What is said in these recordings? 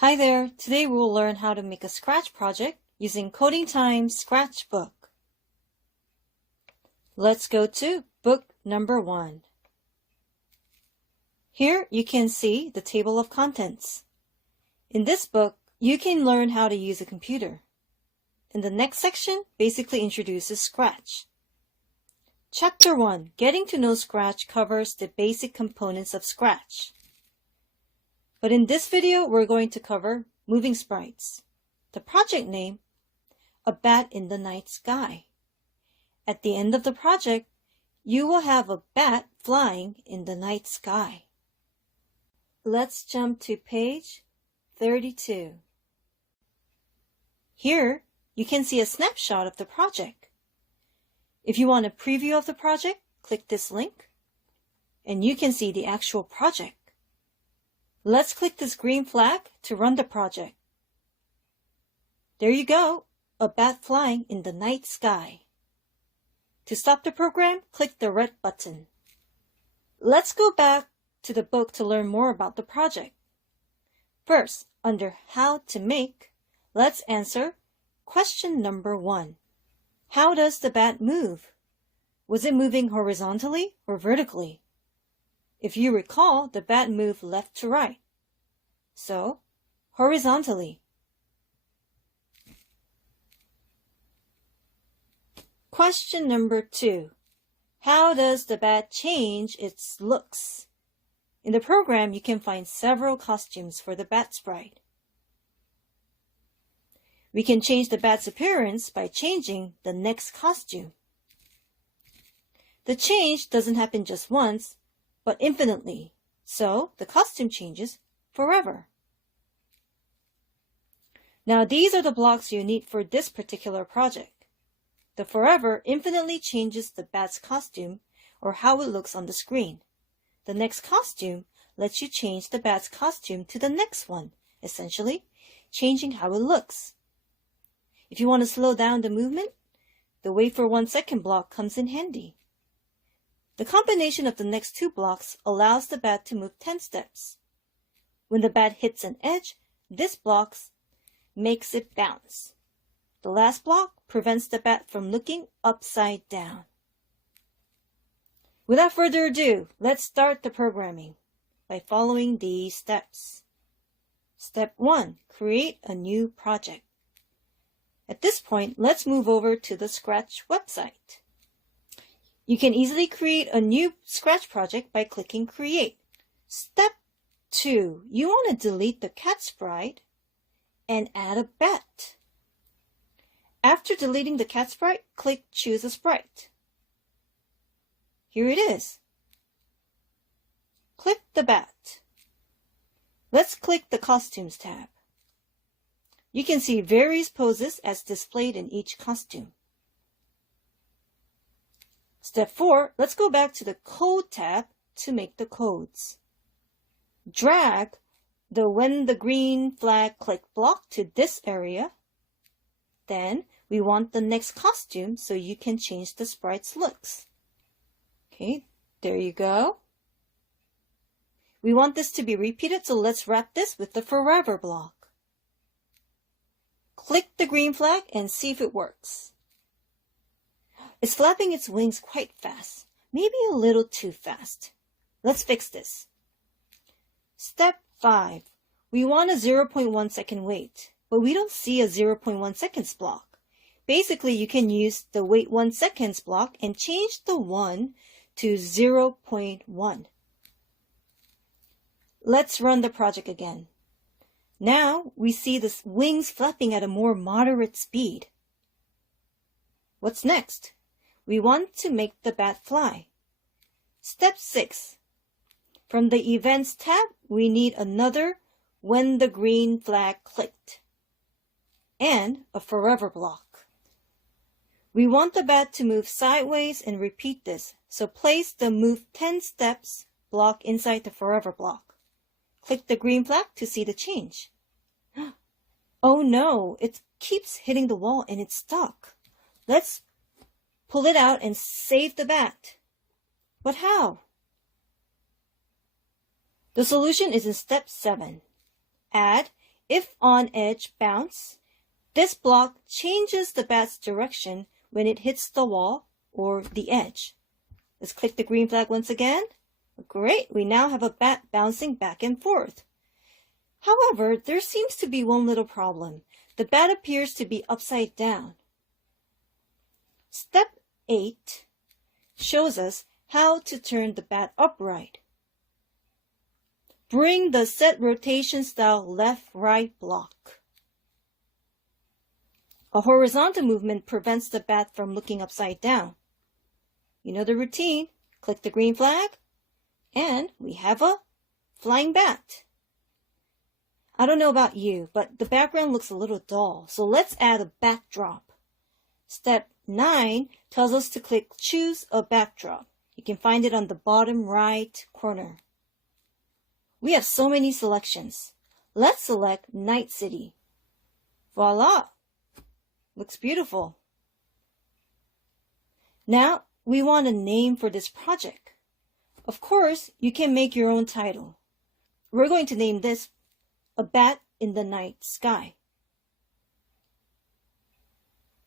Hi there! Today we will learn how to make a Scratch project using CodingTime's Scratchbook. Let's go to book number 1. Here you can see the table of contents. In this book, you can learn how to use a computer. And the next section basically introduces Scratch. Chapter 1, Getting to Know Scratch, covers the basic components of Scratch. But in this video, we're going to cover moving sprites. The project name, A Bat in the Night Sky. At the end of the project, you will have a bat flying in the night sky. Let's jump to page 32. Here, you can see a snapshot of the project. If you want a preview of the project, click this link, and you can see the actual project. Let's click this green flag to run the project. There you go, a bat flying in the night sky. To stop the program, click the red button. Let's go back to the book to learn more about the project. First, under How to Make, let's answer question number 1. How does the bat move? Was it moving horizontally or vertically? If you recall, the bat moved left to right. So, horizontally. Question number 2. How does the bat change its looks? In the program, you can find several costumes for the bat sprite. We can change the bat's appearance by changing the next costume. The change doesn't happen just once, but infinitely, so the costume changes forever. Now these are the blocks you need for this particular project. The forever infinitely changes the bat's costume or how it looks on the screen. The next costume lets you change the bat's costume to the next one, essentially changing how it looks. If you want to slow down the movement, the wait for 1 second block comes in handy. The combination of the next 2 blocks allows the bat to move 10 steps. When the bat hits an edge, this block makes it bounce. The last block prevents the bat from looking upside down. Without further ado, let's start the programming by following these steps. Step 1. Create a new project. At this point, let's move over to the Scratch website. You can easily create a new Scratch project by clicking Create. Step 2. You want to delete the cat sprite and add a bat. After deleting the cat sprite, click Choose a Sprite. Here it is. Click the bat. Let's click the Costumes tab. You can see various poses as displayed in each costume. Step 4, let's go back to the Code tab to make the codes. Drag the When the Green Flag Click block to this area. Then we want the next costume so you can change the sprite's looks. Okay, there you go. We want this to be repeated, so let's wrap this with the Forever block. Click the green flag and see if it works. It's flapping its wings quite fast, maybe a little too fast. Let's fix this. Step 5. We want a 0.1 second wait, but we don't see a 0.1 seconds block. Basically, you can use the wait 1 seconds block and change the 1 to 0.1. Let's run the project again. Now we see the wings flapping at a more moderate speed. What's next? We want to make the bat fly. Step 6. From the Events tab, we need another When the Green Flag Clicked and a Forever block. We want the bat to move sideways and repeat this, so place the Move 10 Steps block inside the Forever block. Click the green flag to see the change. Oh no, it keeps hitting the wall and it's stuck. Let's pull it out and save the bat. But how? The solution is in step 7. Add if on edge bounce, this block changes the bat's direction when it hits the wall or the edge. Let's click the green flag once again. Great, we now have a bat bouncing back and forth. However, there seems to be one little problem. The bat appears to be upside down. Step 8 shows us how to turn the bat upright. Bring the set rotation style left-right block. A horizontal movement prevents the bat from looking upside down. You know the routine. Click the green flag, and we have a flying bat. I don't know about you, but the background looks a little dull, so let's add a backdrop. Step 9 tells us to click Choose a Backdrop. You can find it on the bottom right corner. We have so many selections. Let's select Night City. Voila! Looks beautiful. Now, we want a name for this project. Of course, you can make your own title. We're going to name this A Bat in the Night Sky.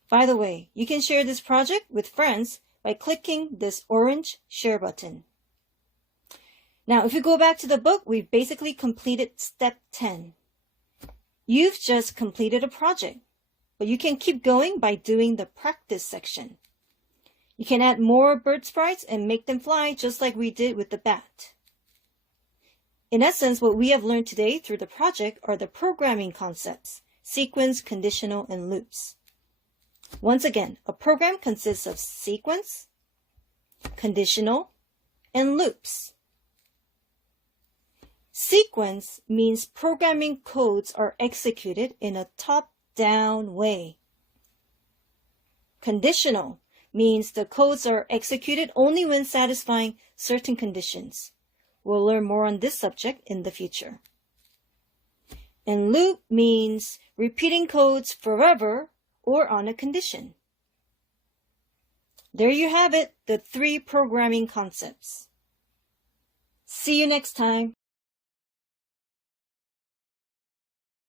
By the way, you can share this project with friends by clicking this orange share button. Now, if you go back to the book, we've basically completed step 10. You've just completed a project, but you can keep going by doing the practice section. You can add more bird sprites and make them fly just like we did with the bat. In essence, what we have learned today through the project are the programming concepts: sequence, conditional, and loops. Once again, a program consists of sequence, conditional, and loops. Sequence means programming codes are executed in a top-down way. Conditional means the codes are executed only when satisfying certain conditions. We'll learn more on this subject in the future. And loop means repeating codes forever or on a condition. There you have it, the 3 programming concepts. See you next time.